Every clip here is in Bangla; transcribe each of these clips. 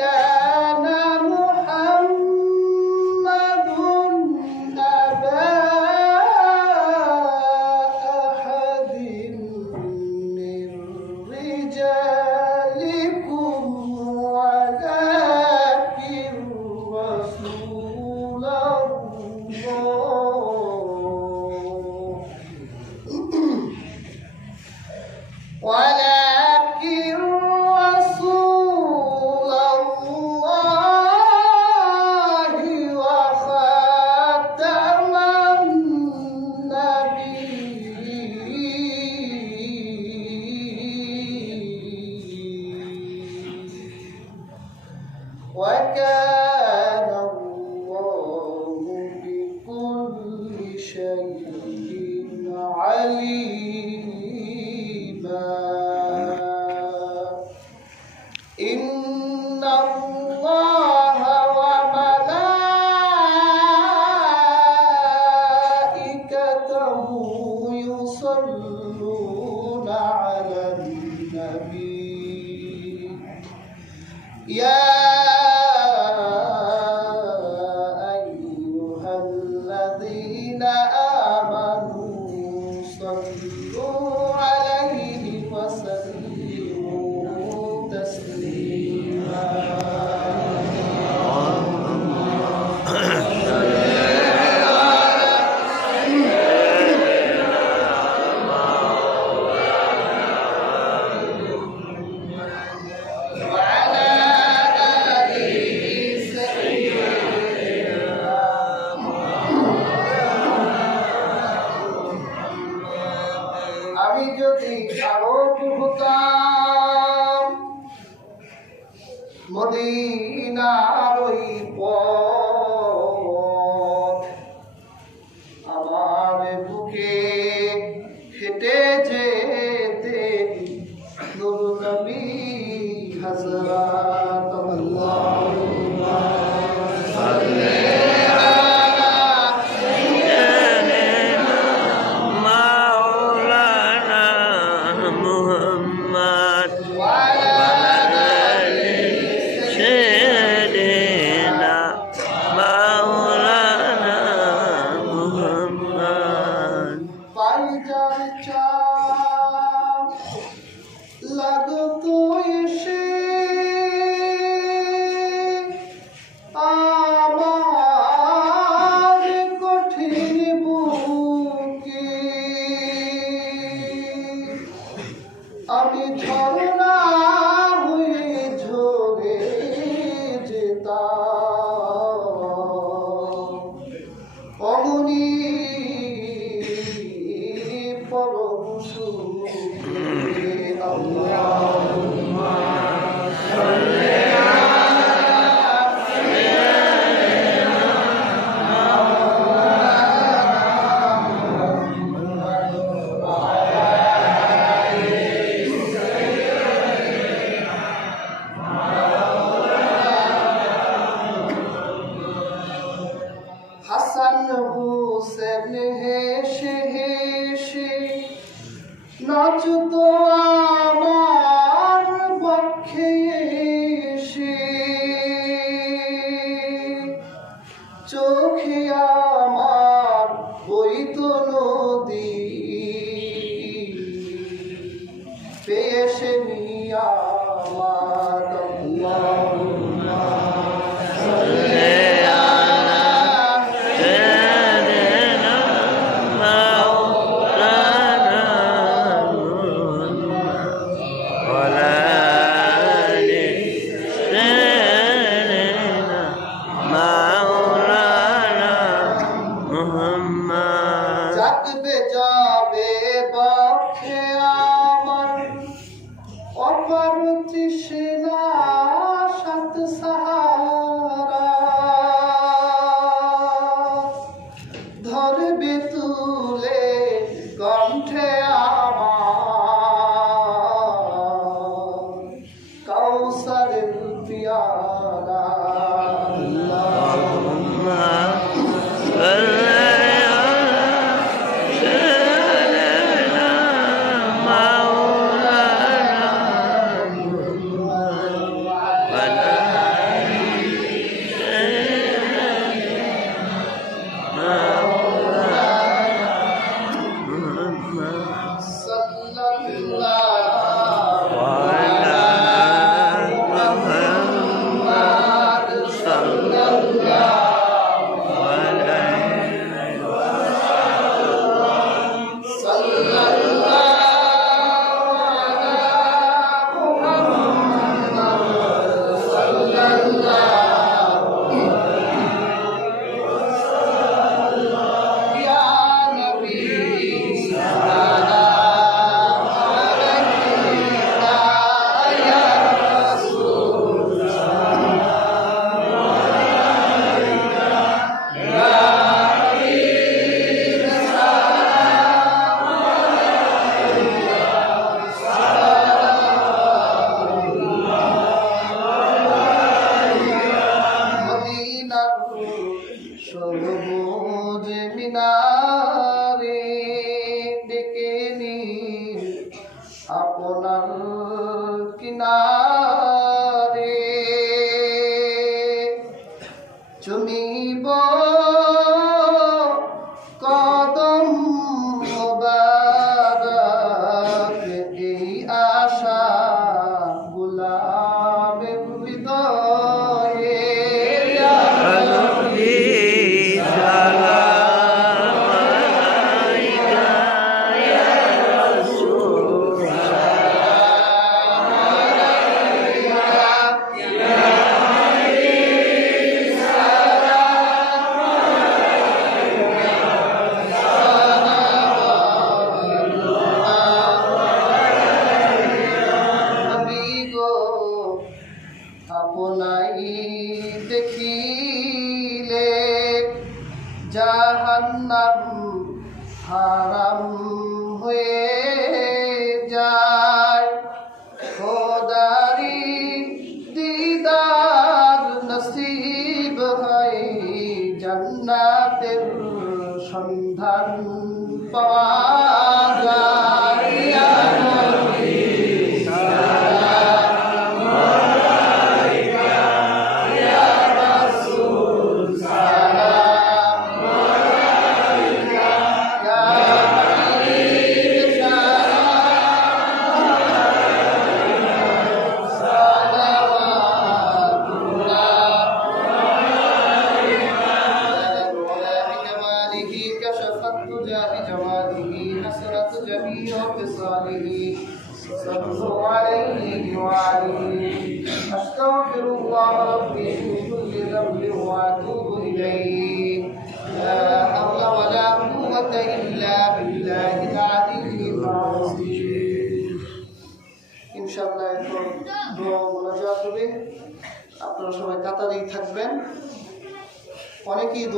Yeah.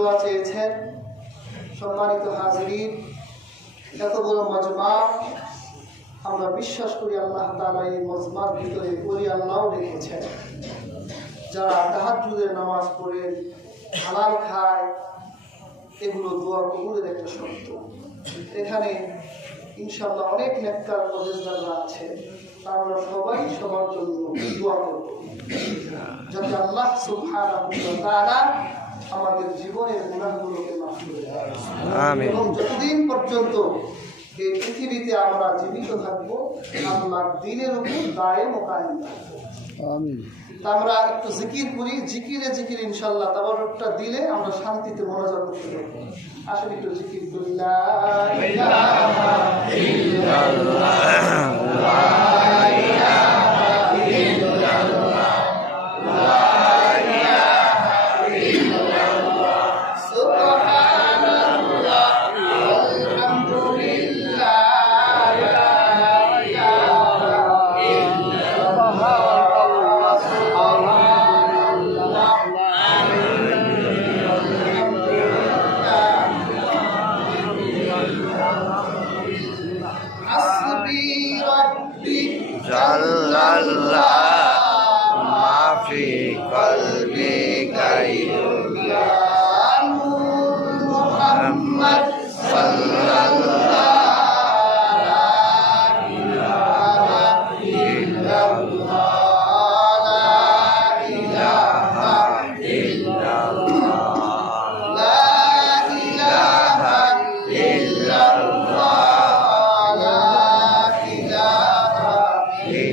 দোয়া চেয়েছেন সম্মানিত হাজরিন, এত বড় মজমা আমরা বিশ্বাস করি আল্লাহ তালা এই মজমার ভিতরে করি আল্লাহও রেখেছেন। যারা তাহাজুদের নামাজ পড়ে, হালাল খায়, এগুলো দোয়া কবুলের একটা শব্দ এখানে ইনশাল্লাহ অনেক নেককার প্রদেশদাররা আছে, আমরা সবাই সবার জন্য দোয়া করব। যাতে আল্লাহ সুফার ওয়া আমাদের জীবনের গুণাগুলোকে মাফ করে এবং যতদিন পর্যন্ত এই পৃথিবীতে আমরা জীবিত থাকব আল্লাহর দিনের উপর দায়ে মোকায়ন থাকব। আমরা একটু জিকির করি জিকিরে জিকির ইনশাল্লাহ রোগটা দিলে আমরা শান্তিতে মনোযোগ করতে পারব। আসলে একটু জিকির করি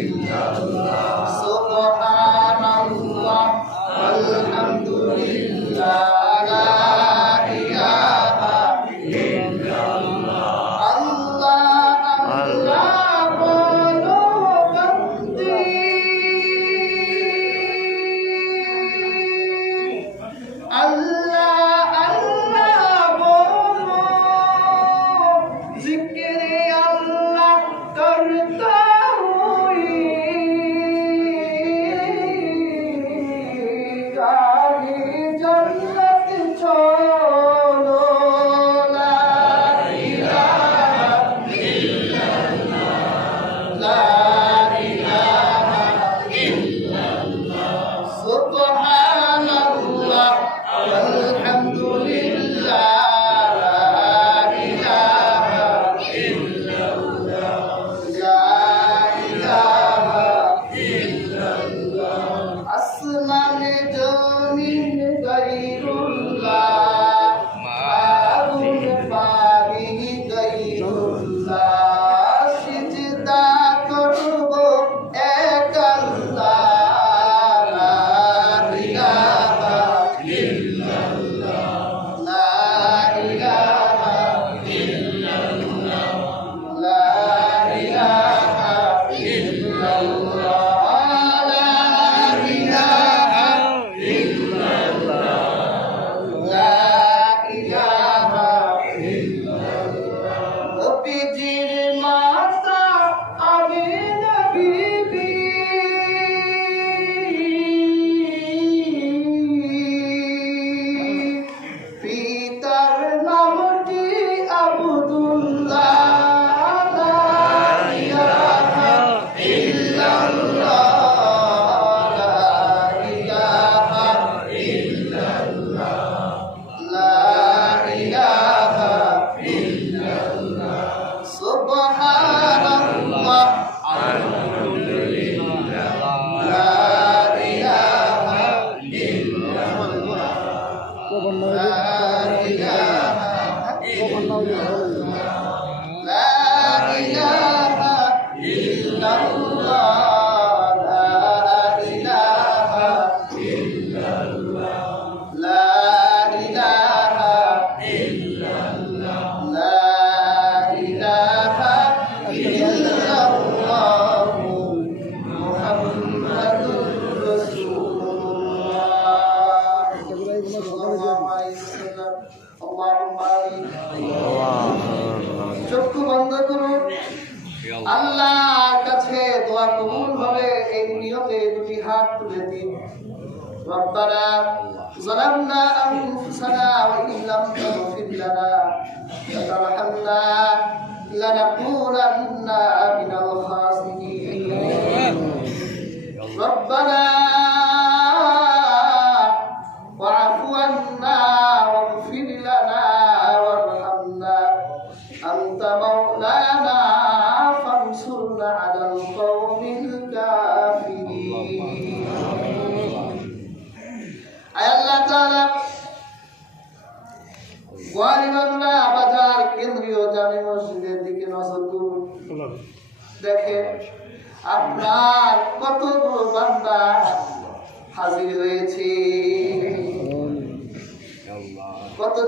e Hallelujah.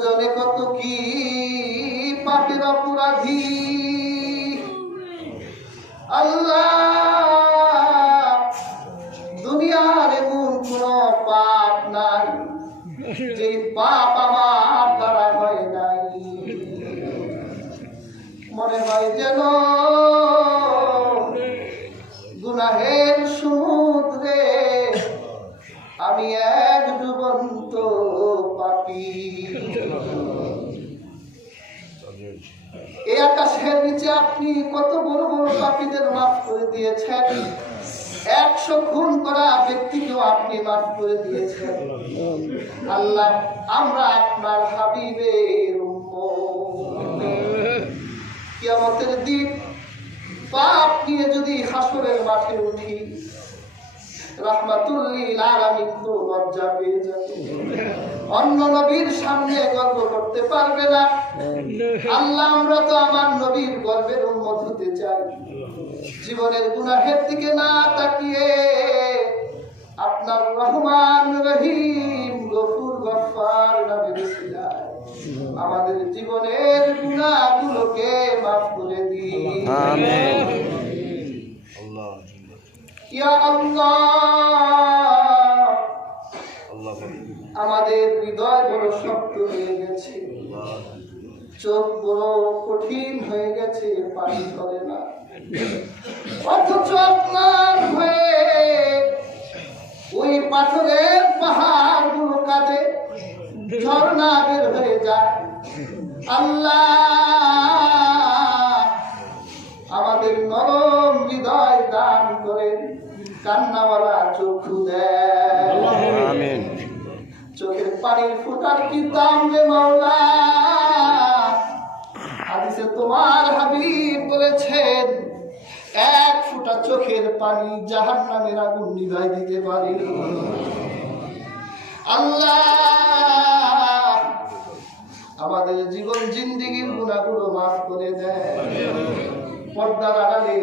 জনে কত কি? পাপের অপরাধী। আল্লাহ, দুনিয়ার এমন কোন পাপ নাই যে পাপ আমার দ্বারা হয় নাই। মনে হয় যেন গুনাহের সমুদ্রে আমি এক কত বড় বড় পাপীদের মাফ করে দিয়েছেন একশো খুন করা ব্যক্তিকেও আপনি মাফ করে দিয়েছেন আল্লাহ, আমরা আপনার হাবিবের। কিয়ামতের দিন পাপ নিয়ে যদি হাসরের মাঠে উঠি রহমাতুল্লিল আলামিন তো লজ্জা পেয়ে অন্য নবীর সামনে গর্ব করতে পারবে না। আল্লাহ, আমরা তো আমার নবীর গর্বের উন্মত হতে চাই। জীবনের গুনাহের দিকে না তাকিয়ে আপনার রহমান রহিম, গফুর গফার নামে বেশি আমাদের জীবনের গুণাগুলোকে মাফ করে দিন। ইয়া আমাদের হৃদয় বড় শক্ত হয়ে গেছে। চোখ বড় কঠিন হয়ে গেছে, পানি করে না। অথচ আপনার হয়ে ওই পাথরের পাহাড়গুলো কাঁদে, ঝর্ণা বের হয়ে যায়। আল্লাহ। কান্নাওয়ালা চক্ষু দেয়। চোখের পানির ফোটার কি দাম রে মাওলা? হাদিসে তোমার হাবিব বলেছেন এক ফোঁটা চোখের পানি জাহান নামের আগুন নিভাই দিতে পারে। আল্লাহ আমাদের জীবন জিন্দিগির গুণাগুলো মাফ করে দেয়। পর্দার আড়ালে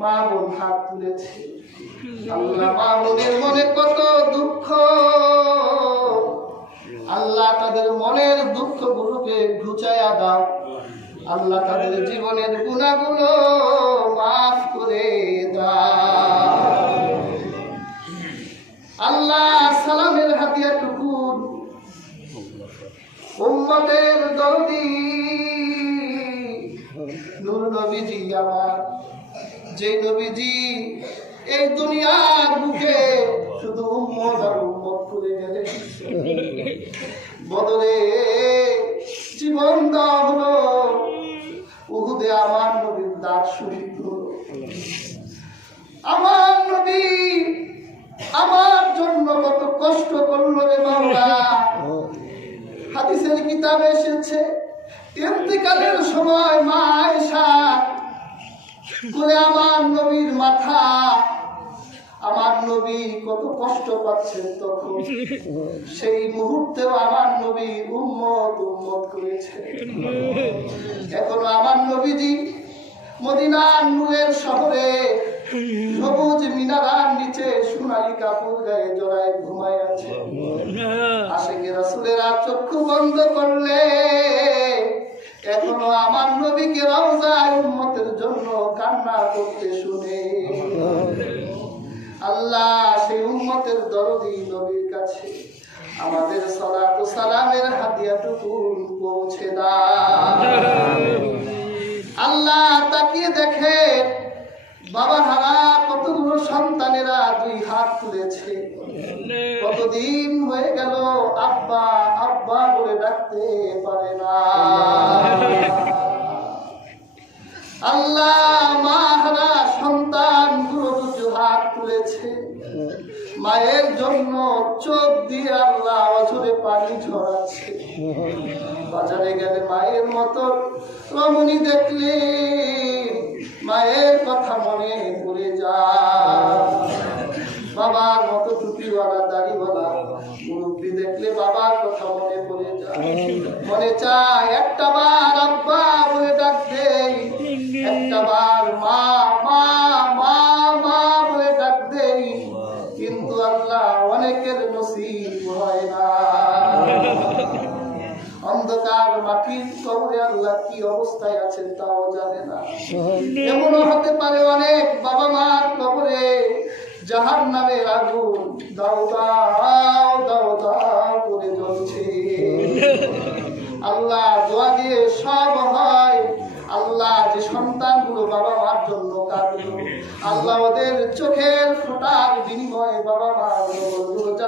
মা বোন হাত তুলেছে। আল্লাহ মা মনে কত দুঃখ? আল্লাহ তাদের মনের দুঃখ গুলোকে ঘুচাইয়া দাও। আল্লাহ তাদের জীবনের গুণাগুলো মাফ করে আল্লাহ সালামের হাতিয়া টুকুন উম্মতের দরদি। নূর নবীজি আমার, যে নবীজি এই দুনিয়ার মুখে শুধু আমার নবীকে রওজায় উন্মতের জন্য কান্না করতে শুনে। আল্লাহ সেই উন্মতের দরদি নবীর কাছে আমাদের সলাত সালামের হাতিয়াটুকু পৌঁছে দা আল্লাহ তাকিয়ে দেখে বাবা হারা কতগুলো সন্তানেরা দুই হাত তুলেছে, কতদিন হয়ে গেল আব্বা আব্বা বলে ডাকতে পারে না। আল্লাহ মা হারা সন্তানগুলো দুটো হাত তুলেছে। মায়ের জন্য চোখ দিয়ে আল্লাহ অঝরে পানি ঝরাচ্ছে। বাজারে গেলে মায়ের মতো রমণী দেখলে মায়ের কথা মনে পড়ে যায় বাবার মতো টুপিওয়ালা দাড়িওয়ালা মুরব্বী দেখলে বাবার কথা যায় মনে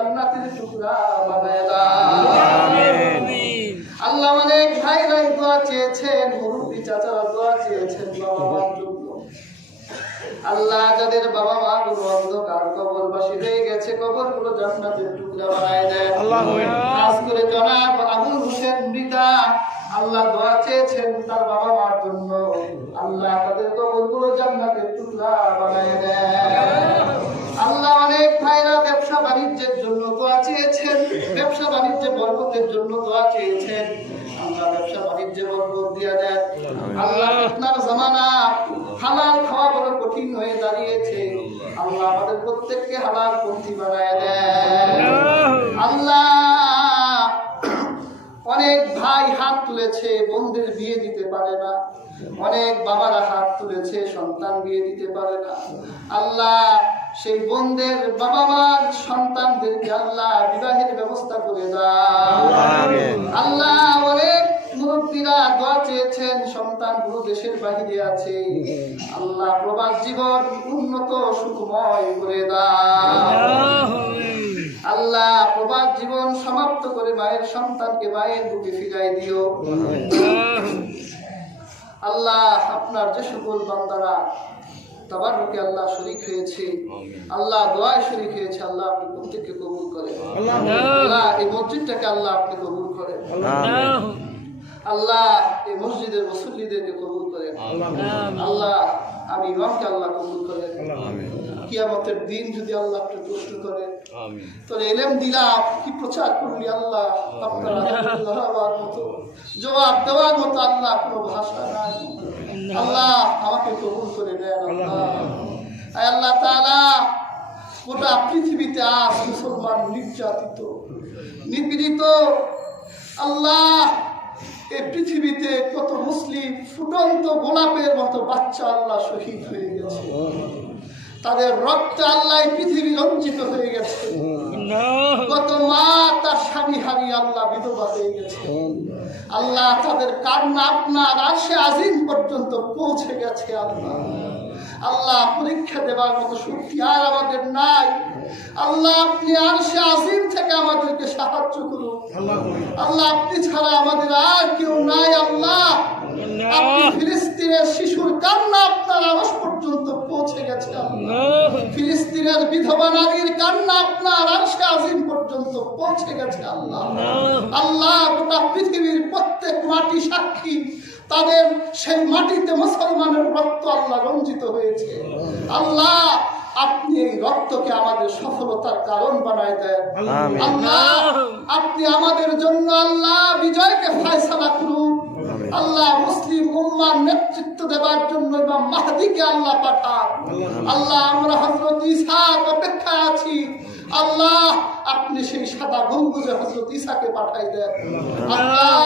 জান্নাতের টুকরা বানায় আল্লাহ অনেক ভাইরাই দোয়া চেয়েছেন মুরব্বী চাচারা দোয়া চেয়েছেন বাবা মার জন্য। আল্লাহ যাদের বাবা মা গুলো অন্ধকার কবরবাসী হয়ে গেছে কবরগুলো জান্নাতের টুকরা বানায় দেয় খাস করে জনাব আবুল হোসেন মৃদা। আল্লাহ দোয়া চেয়েছেন তার বাবা মার জন্য। আল্লাহ তাদের কবরগুলো জান্নাতের টুকরা বানায় দেয় ব্যবসা বাণিজ্যে বরকতের জন্য দোয়া চেয়েছেন। আল্লাহ ব্যবসা বাণিজ্যে বরকত দিয়ে দেন। আল্লাহ আপনার জামানা হালাল খাওয়া বড় কঠিন হয়ে দাঁড়িয়েছে। আল্লাহ আমাদের প্রত্যেককে হালাল পন্থী বানায় দেন। আল্লাহ অনেক ভাই হাত তুলেছে বোনদের বিয়ে দিতে পারে না। অনেক বাবারা হাত তুলেছে সন্তান বিয়ে দিতে পারে না। আল্লাহ সেই বোনদের বাবা মার সন্তানদেরকে আল্লাহ বিবাহের ব্যবস্থা করে দাও। আল্লাহ অনেক মুরব্বীরা দোয়া চেয়েছেন সন্তানগুলো দেশের বাহিরে আছে। আল্লাহ প্রবাস জীবন উন্নত সুখময় করে দাও। আল্লাহ প্রবাস জীবন সমাপ্ত করে মায়ের সন্তানকে মায়ের বুকে ফিরাই দিও। আল্লাহ আপনার যে সকল বান্দারা তাবার রুকে আল্লাহ শরিক হয়েছে আল্লাহ দোয়ায় শরিক হয়েছে আল্লাহ আপনি প্রত্যেককে কবুল করেন। আল্লাহ। এই মসজিদটাকে আল্লাহ আপনি কবুল করেন। আল্লাহ। এই মসজিদের মুসল্লিদেরকে কবুল করেন। আল্লাহ। আমি ইমামকে আল্লাহ কবুল করেন। কিয়ামতের দিন যদি আল্লাহ আপনি প্রশ্ন করেন তোর এলেম দিলাম কি প্রচার করলি আল্লাহ? আপনার মতো। জবাব দেওয়ার মতো আল্লাহ কোনো ভাষা নাই। আল্লাহ আমাকে কবুল করে দেন আল্লাহ। আল্লাহ। তাআলা গোটা পৃথিবীতে আজ মুসলমান নির্যাতিত নিপীড়িত। আল্লাহ এই পৃথিবীতে কত মুসলিম ফুটন্ত গোলাপের মতো বাচ্চা আল্লাহ শহীদ হয়ে গেছে। তাদের রক্ত আল্লাহ পৃথিবী রঞ্জিত হয়ে গেছে। কত মা তার স্বামী হারিয়ে আল্লাহ বিধবা হয়ে গেছে। আল্লাহ তাদের কান্না আপনার আসে আজিম পর্যন্ত পৌঁছে গেছে আল্লাহ। আল্লাহ পরীক্ষা দেওয়ার মতো শক্তি আর আমাদের নাই। আল্লাহ আপনি আর সে আজিম থেকে আমাদেরকে সাহায্য করুন। আল্লাহ আপনি ছাড়া আমাদের আর কেউ নাই আল্লাহ। আপনি ফিলিস্তিনের শিশুর কান্না আপনার আওয়াজ পর্যন্ত পৌঁছে গেছে আল্লাহ ফিলিস্তিনের বিধবা নারীর কান্না আপনার আরশে আজিম পর্যন্ত পৌঁছে গেছে আল্লাহ। আল্লাহ। গোটা পৃথিবীর প্রত্যেক মাটি সাক্ষী। তাদের সেই মাটিতে মুসলমানের রক্ত আল্লাহ রঞ্জিত হয়েছে। আল্লাহ। আপনি এই রক্তকে আমাদের সফলতার কারণ বানায় দেন। আল্লাহ আপনি আমাদের জন্য আল্লাহ বিজয়কে ফয়সালা করুন। আল্লাহ মুসলিম উম্মার নেতৃত্ব দেবার জন্য বা মাহাদিকে আল্লাহ পাঠান। আল্লাহ। আমরা হজরত ইসা অপেক্ষা আছি। আল্লাহ আপনি সেই সাদা গম্বুজে হজরত ঈসাকে পাঠাই দেন। আল্লাহ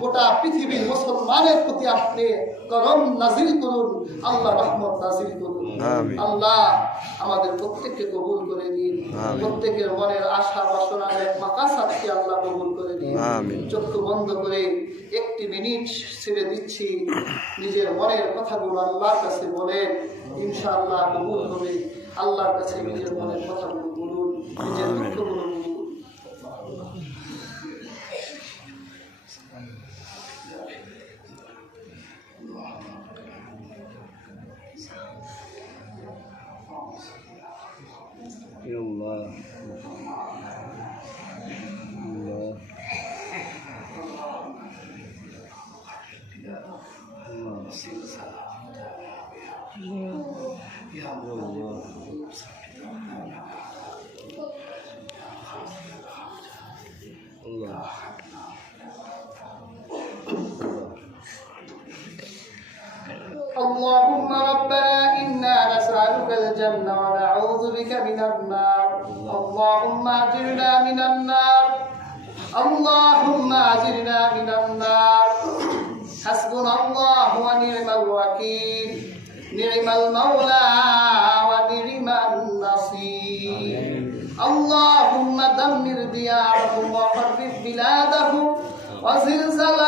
গোটা পৃথিবীর মুসলমানের প্রতি আপনি করম নাজিল করুন আল্লাহ রহমত নাজিল করুন। আল্লাহ আমাদের প্রত্যেককে কবুল করে দিন প্রত্যেকের মনের আশা বাসনা মাকাসাতকে আল্লাহ কবুল করে দিন চক্ষু বন্ধ করে একটি মিনিট ছেড়ে দিচ্ছি। নিজের মনের কথাগুলো আল্লাহর কাছে বলেন। ইনশাআল্লাহ কবুল হবে। আল্লাহর কাছে নিজের মনের কথাগুলো Amen. اللهم ربنا إنا نسألك الجنة ونعوذ بك من النار. اللهم أجرنا من النار. اللهم أجرنا من النار. حسبنا الله ونعم الوكيل. نعم المولى. وخرب بلادهم وزلزل